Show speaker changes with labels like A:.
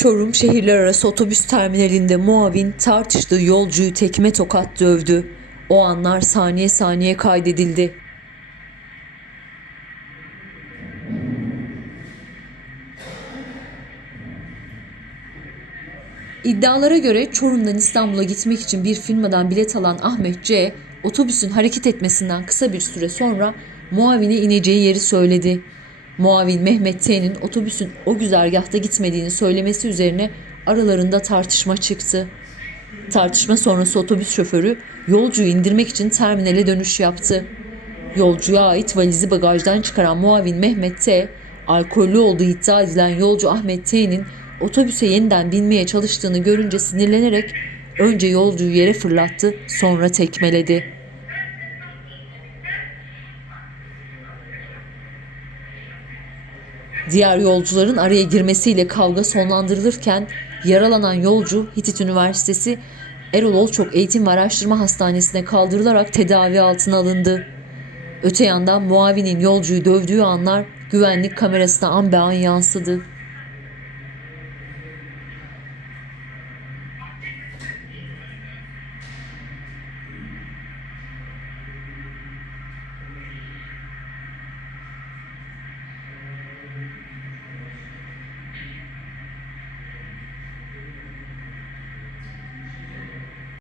A: Çorum şehirler arası otobüs terminalinde muavin tartıştığı yolcuyu tekme tokat dövdü. O anlar saniye saniye kaydedildi. İddialara göre Çorum'dan İstanbul'a gitmek için bir firmadan bilet alan Ahmet C. otobüsün hareket etmesinden kısa bir süre sonra muavine ineceği yeri söyledi. Muavin Mehmet T'nin otobüsün o güzergahta gitmediğini söylemesi üzerine aralarında tartışma çıktı. Tartışma sonrası otobüs şoförü yolcuyu indirmek için terminale dönüş yaptı. Yolcuya ait valizi bagajdan çıkaran muavin Mehmet T, alkollü olduğu iddia edilen yolcu Ahmet T'nin otobüse yeniden binmeye çalıştığını görünce sinirlenerek önce yolcuyu yere fırlattı, sonra tekmeledi. Diğer yolcuların araya girmesiyle kavga sonlandırılırken yaralanan yolcu Hitit Üniversitesi Erol Olçok Eğitim ve Araştırma Hastanesi'ne kaldırılarak tedavi altına alındı. Öte yandan muavinin yolcuyu dövdüğü anlar güvenlik kamerasına an be an yansıdı.